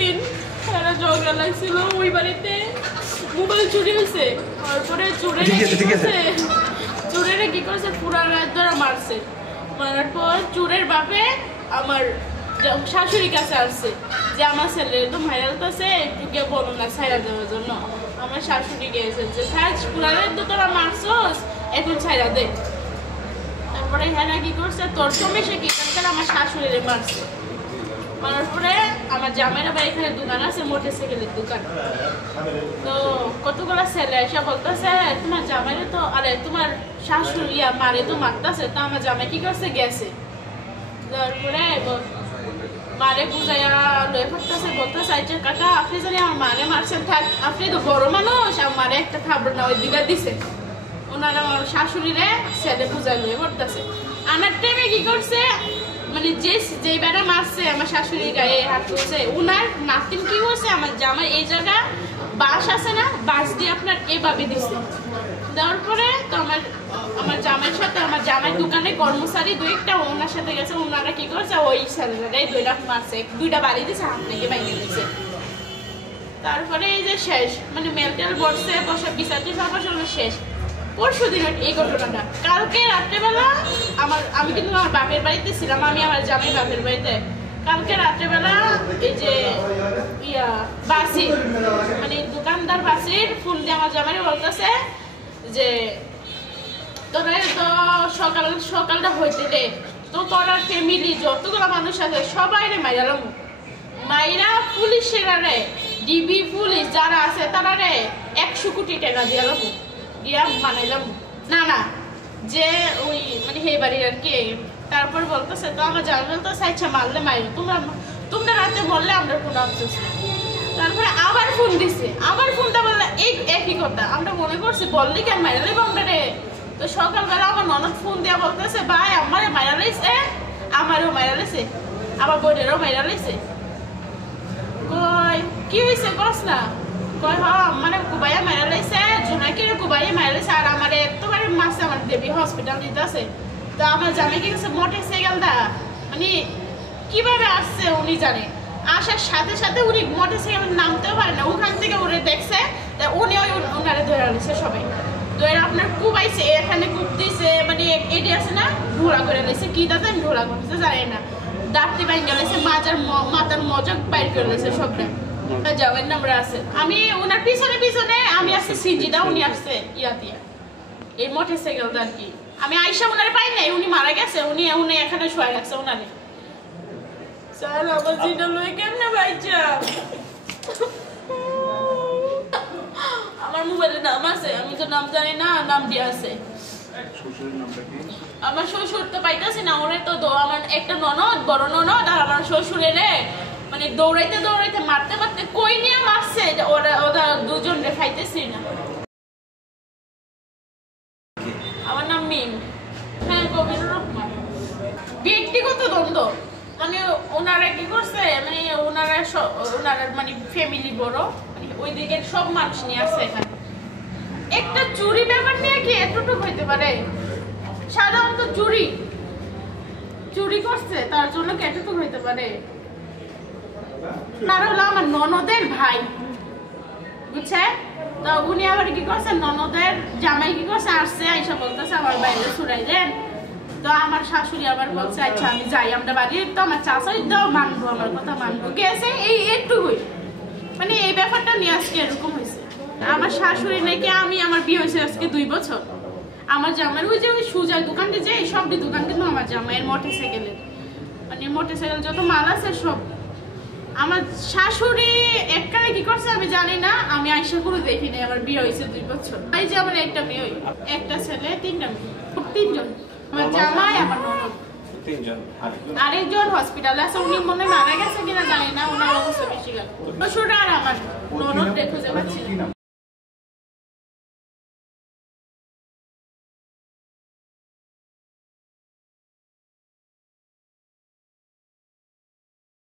দিন এরা ঝগড়া লাগছিল ওই বাড়িতে মোবাইল চুরি হয়েছে তারপরে চোরেরা কি করছে পুরা রাত ধরে মারছে মারার পর চোরের বাপে আমার শাশুড়ির কাছে আসছে যে আমার ছেলে তো ভাইরাল আছে একটু কে বলো না ছাইরা দেওয়ার জন্য আমার শাশুড়ি গিয়েছে যে থাক পুরা রাত তো তোরা মারছস এখন ছাইরা দে তারপরে হ্যাঁ কি করছে তোর সময় সে কি করছে আমার শাশুড়িরে মারছে মারার পরে আমার জামাইরা বা এখানে দোকান আছে মোটরসাইকেলের দোকান তো কতগুলো ছেলে এসে বলতেছে তোমার জামাইরে তো আরে তোমার শাশুড়ি মারে তো মারতেছে তো আমার জামাই কি করছে গেছে তারপরে মারে বুঝাইয়া লয়ে পড়তেছে বলতেছে আচ্ছা কাকা আপনি জানি আমার মারে মারছেন থাক আপনি তো বড় মানুষ আমার মারে একটা খাবার না ওই দিকে দিছে ওনারা আমার শাশুড়িরে ছেলে বুঝাই লয়ে পড়তেছে আমার টাইমে কি করছে মানে যে বেড়া মারছে আমার শাশুড়ির গায়ে হাত তুলছে উনার নাতিন কি হয়েছে আমার জামাই এই জায়গা বাস আছে না বাস দিয়ে আপনার এভাবে দিছে দেওয়ার পরে তো আমার জামাইয়ের সাথে আমার জামাই দোকানে কর্মচারী দুইটা ওনার সাথে গেছে ওনারা কি করছে ওই ছেলেটাই দুইটা মারছে দুইটা বাড়ি দিয়েছে হাত থেকে বাইরে দিয়েছে তারপরে এই যে শেষ মানে মেলটেল বসছে বসে বিচারটি সবার শেষ পরশু দিন এই ঘটনাটা কালকে রাত্রেবেলা আমি কিন্তু আমার বাপের বাড়িতে ছিলাম আমি আমার জামাই বাপের বাড়িতে কালকে রাত্রেবেলা এই যে বাসির মানে দোকানদার বাসির ফোন দিয়ে আমার জামাই বলতেছে যে তোরা তো সকালটা হইতে রে তো তোরা ফ্যামিলি যতগুলো মানুষ আছে সবাই রে মাইরালাম মাইরা পুলিশেরা রে ডিবি পুলিশ যারা আছে তারা রে 100 কোটি টাকা দিয়ালাম দিয়া বানাইলাম না যে ওই মানে হে বাড়ির আর কি তারপর বলতেছে তো আমার জামাই বলতেছে আচ্ছা মারলে মাইরো তোমরা রাতে বললে আমরা কোনো আফসোস তারপরে আবার ফোন দিছে আবার ফোনটা বললে একই কথা আমরা মনে করছি বললে কেন মাইরালে আমরা রে তো সকালবেলা আমার ননদ ফোন দিয়া বলতেছে ভাই আমারে মাইরা লাইছে আমারও মাইরা লাইছে আমার বোনেরও মাইরা লাইছে কই কি হয়েছে কস না কই মানে কুবাইয়া মাইরা লাইছে জোনাকির কুবাইয়া মাইরা লাইছে আর আমার এতবারে মাসে আমার দেবী হসপিটাল দিতে আছে তো আমার জামাই কি গেছে মোটরসাইকেলটা মানে কিভাবে আসছে উনি জানে আসার সাথে সাথে উনি মোটরসাইকেল নামতেও পারে না ওখান থেকে উনি দেখছে উনি ওই ওনারে ধরে আনছে সবাই ধরে আপনার কুবাইছে এখানে কুপ দিছে মানে এটি আছে না ঢোলা করে লাইছে কি দাদা ঢোলা করছে জানে না দাঁতটি বাইন গেছে মাথার মজক বাইর করে লাইছে সবটা যাওয়ার নাম্বার আছে আমি ওনার পিছনে আমি আসছি সিনজিদা উনি আসছে ইয়া দিয়া এই মোটরসাইকেলটা আর কি আমি আইসা ওনারে পাই নাই উনি মারা গেছে উনি এখানে শোয়া রাখছে ওনারে স্যার আমার জিনা লই কেমনে বাইচা আমার মোবাইলে নাম আছে আমি তো নাম জানি না নাম দিয়ে আছে শ্বশুরের নামটা কি আমার শ্বশুর তো পাইতাছি না ওরে তো আমার একটা ননদ বড় ননদ আর আমার শ্বশুরের মানে দৌড়াইতে মারতে কই নিয়ে মারছে ওরা দুজন রে খাইতেছি না আমার নাম মিম হ্যাঁ কবির রহমান ব্যক্তিগত দ্বন্দ্ব মানে ওনারা কি করছে মানে ওনারা মানে ফ্যামিলি বড় মানে ওই দিকের সব মানুষ নিয়ে আসছে এখানে একটা চুরি ব্যাপার নিয়ে কি এতটুকু হইতে পারে সাধারণত চুরি করছে তার জন্য কি এতটুকু হইতে পারে তার হলো আমার ননদের ভাই বুঝছে তো উনি আবার কি করছে ননদের জামাই কি করছে আসছে আইসা বলতেছে আমার বাইরে ছুড়াই দেন তো আমার শাশুড়ি আবার বলছে আচ্ছা আমি যাই আমরা বাড়ি তো আমার চাচাই দাও মানবো আমার কথা মানবো গেছে এই একটুকুই মানে এই ব্যাপারটা নিয়ে আজকে এরকম হয়েছে আমার শাশুড়ি নাকি আমার বিয়ে হয়েছে আজকে 2 বছর আমার জামাইয়ের ওই যে ওই সুজার দোকানটা যে সব দোকান কিন্তু আমার জামাইয়ের মোটরসাইকেলের মানে মোটরসাইকেল যত মাল আছে সব আমার শাশুড়ি একবারে কি করছে আমি জানি না আমি আইসা করে দেখি নাই আমার বিয়ে হয়েছে 2 বছর এই যে আমার একটা মেয়ে একটা ছেলে 3টা মেয়ে 3জন আমার জামাই আমার ননদ 3জন আরেকজন হসপিটালে আছে উনি মনে মারা গেছে কিনা জানি না ওনার অবস্থা বেশি গেল শ্বশুর আর আমার ননদ দেখো যে পাচ্ছি না